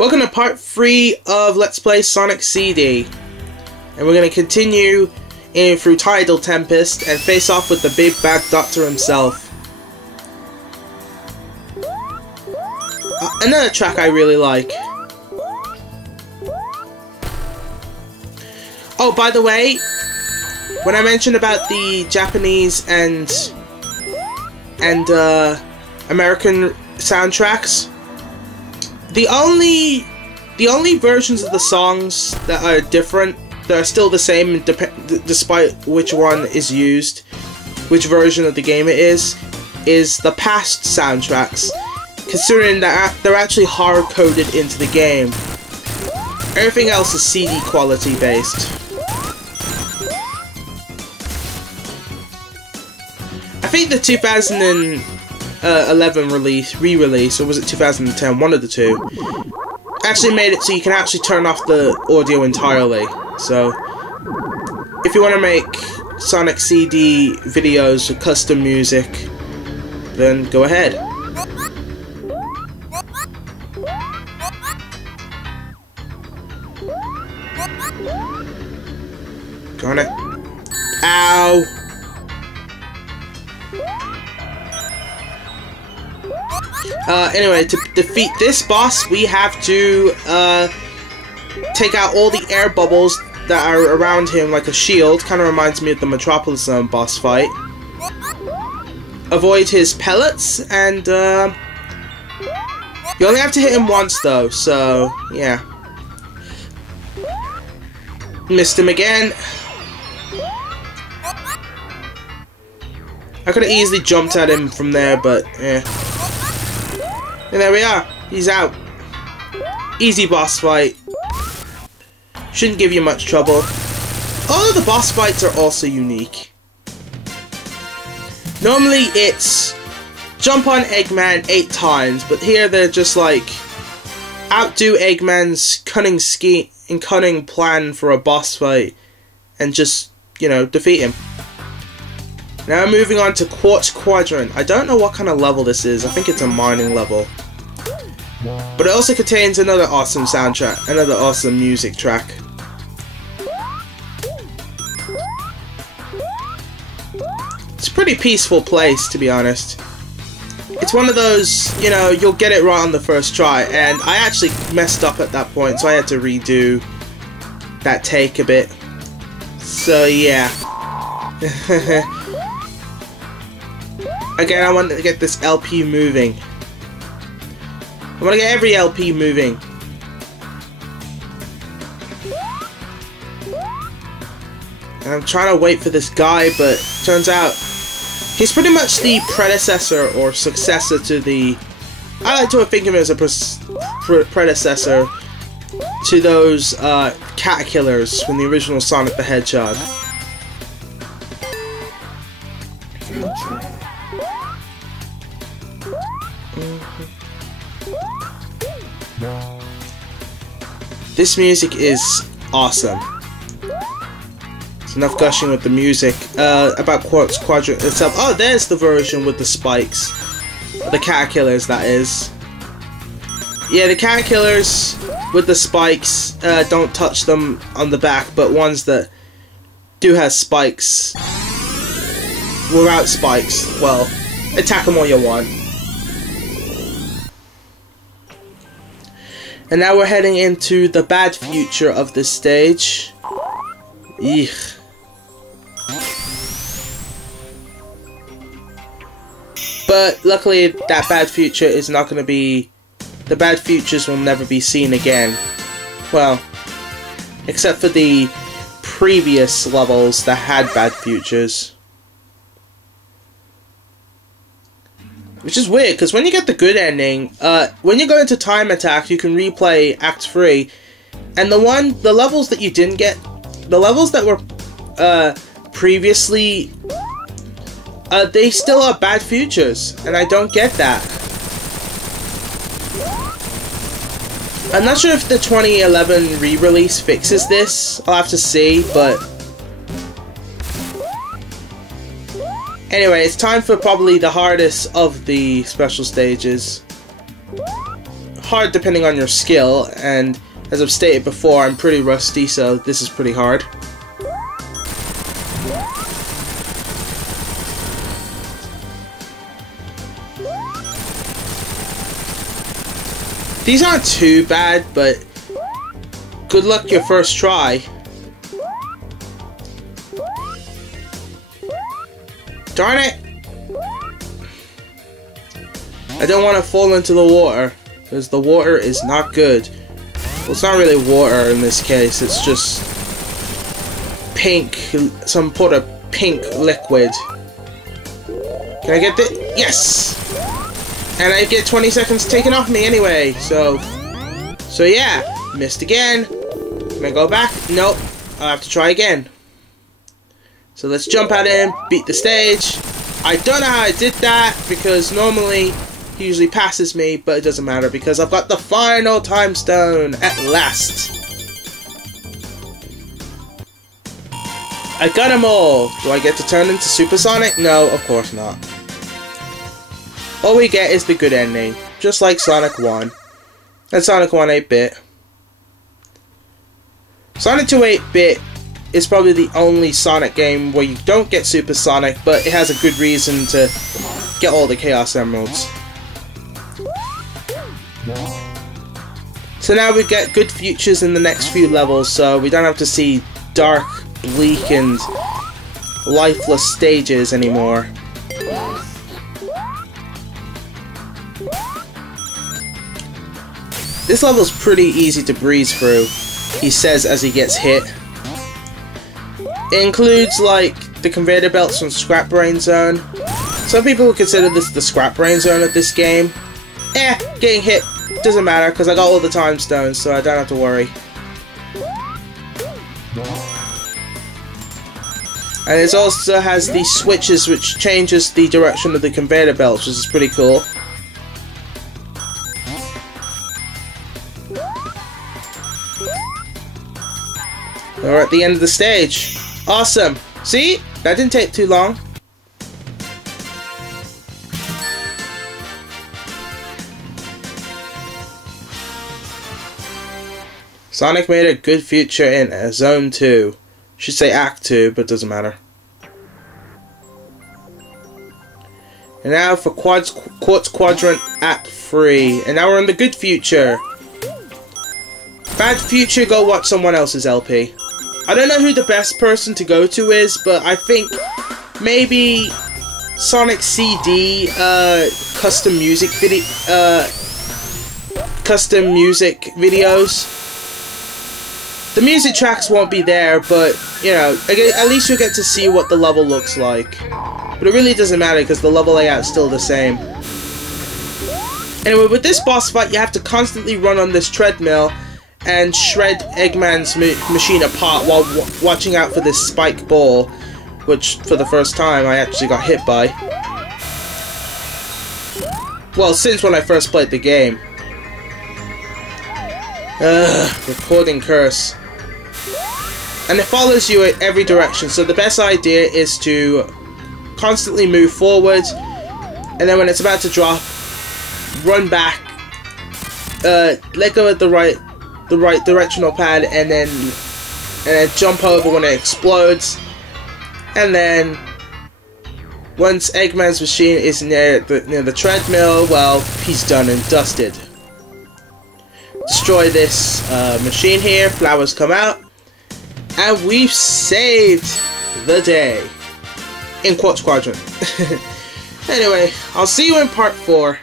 Welcome to part 3 of Let's Play Sonic CD. And we're going to continue in through Tidal Tempest and face off with the big bad doctor himself. Another track I really like. Oh, by the way, when I mentioned about the Japanese and American soundtracks, the only versions of the songs that are different, that are still the same despite which one is used, which version of the game it is the past soundtracks, considering that they're actually hard-coded into the game. Everything else is CD quality based. I think the 2011 re-release, or was it 2010, one of the two, actually made it so you can actually turn off the audio entirely. So, if you want to make Sonic CD videos with custom music, then go ahead. Darn it. Ow! Anyway, to defeat this boss, we have to take out all the air bubbles that are around him like a shield. Kind of reminds me of the Metropolis Zone boss fight. Avoid his pellets, and you only have to hit him once though, so yeah. Missed him again. I could have easily jumped at him from there, but yeah. And there we are. He's out. Easy boss fight. Shouldn't give you much trouble. All of the boss fights are also unique. Normally it's jump on Eggman 8 times, but here they're just like outdo Eggman's cunning scheme and cunning plan for a boss fight and just, you know, defeat him. Now moving on to Quatz Quadrant. I don't know what kind of level this is. I think it's a mining level. But it also contains another awesome soundtrack, another awesome music track. It's a pretty peaceful place, to be honest. It's one of those, you know, you'll get it right on the first try, and I actually messed up at that point, so I had to redo that take a bit. So yeah. Again, I want to get this LP moving. I want to get every LP moving. And I'm trying to wait for this guy, but turns out he's pretty much the predecessor or successor to the... I like to think of him as a predecessor to those cat killers from the original Sonic the Hedgehog. This music is awesome. It's enough gushing with the music. About Quatz Quadrant itself. Oh, there's the version with the spikes. The cat killers, that is. Yeah, the cat killers with the spikes, don't touch them on the back, but ones that do have spikes, without spikes, well, attack them all you want. And now we're heading into the bad future of this stage. Eek. But luckily that bad future is not going to be... The bad futures will never be seen again. Well, except for the previous levels that had bad futures. Which is weird, because when you get the good ending, when you go into Time Attack, you can replay Act 3, and the levels that you didn't get, the levels that were previously, they still are bad futures, and I don't get that. I'm not sure if the 2011 re-release fixes this, I'll have to see, but... Anyway, it's time for probably the hardest of the special stages. hard depending on your skill, and as I've stated before, I'm pretty rusty, so this is pretty hard. These aren't too bad, but good luck your first try. Darn it! I don't want to fall into the water, because the water is not good. Well, it's not really water in this case, it's just pink, some sort of pink liquid. Can I get this? Yes! And I get 20 seconds taken off me anyway, so yeah, missed again. Can I go back? Nope, I'll have to try again. So let's jump at him, beat the stage. I don't know how I did that, because normally he usually passes me, but it doesn't matter, because I've got the final time stone at last. I got them all. Do I get to turn into Supersonic? No, of course not. All we get is the good ending, just like Sonic 1. And Sonic 1 8-bit. Sonic 2 8-bit is probably the only Sonic game where you don't get Supersonic, but it has a good reason to get all the Chaos Emeralds. So now we get good futures in the next few levels, so we don't have to see dark, bleak, and lifeless stages anymore. This level's pretty easy to breeze through, he says as he gets hit. It includes, like, the conveyor belts from Scrap Brain Zone. Some people would consider this the Scrap Brain Zone of this game. Getting hit doesn't matter, because I got all the time stones, so I don't have to worry. And it also has these switches which changes the direction of the conveyor belts, which is pretty cool. We're at the end of the stage. Awesome! See? That didn't take too long. Sonic made a good future in Zone 2. Should say Act 2, but doesn't matter. And now for Quatz Quadrant Act 3. And now we're in the good future. Bad future, go watch someone else's LP. I don't know who the best person to go to is, but I think maybe Sonic CD custom music videos. The music tracks won't be there, but you know, at least you'll get to see what the level looks like. But it really doesn't matter because the level layout's still the same. Anyway, with this boss fight, you have to constantly run on this treadmill and shred Eggman's machine apart while watching out for this spike ball, which for the first time I actually got hit by. Well, since when I first played the game. Recording curse. And it follows you in every direction, so the best idea is to constantly move forward, and then when it's about to drop, run back, let go of the right directional pad, and then jump over when it explodes, and then once Eggman's machine is near the treadmill, well, he's done and dusted. Destroy this machine here, flowers come out, and we've saved the day in Quatz Quadrant. Anyway, I'll see you in part 4.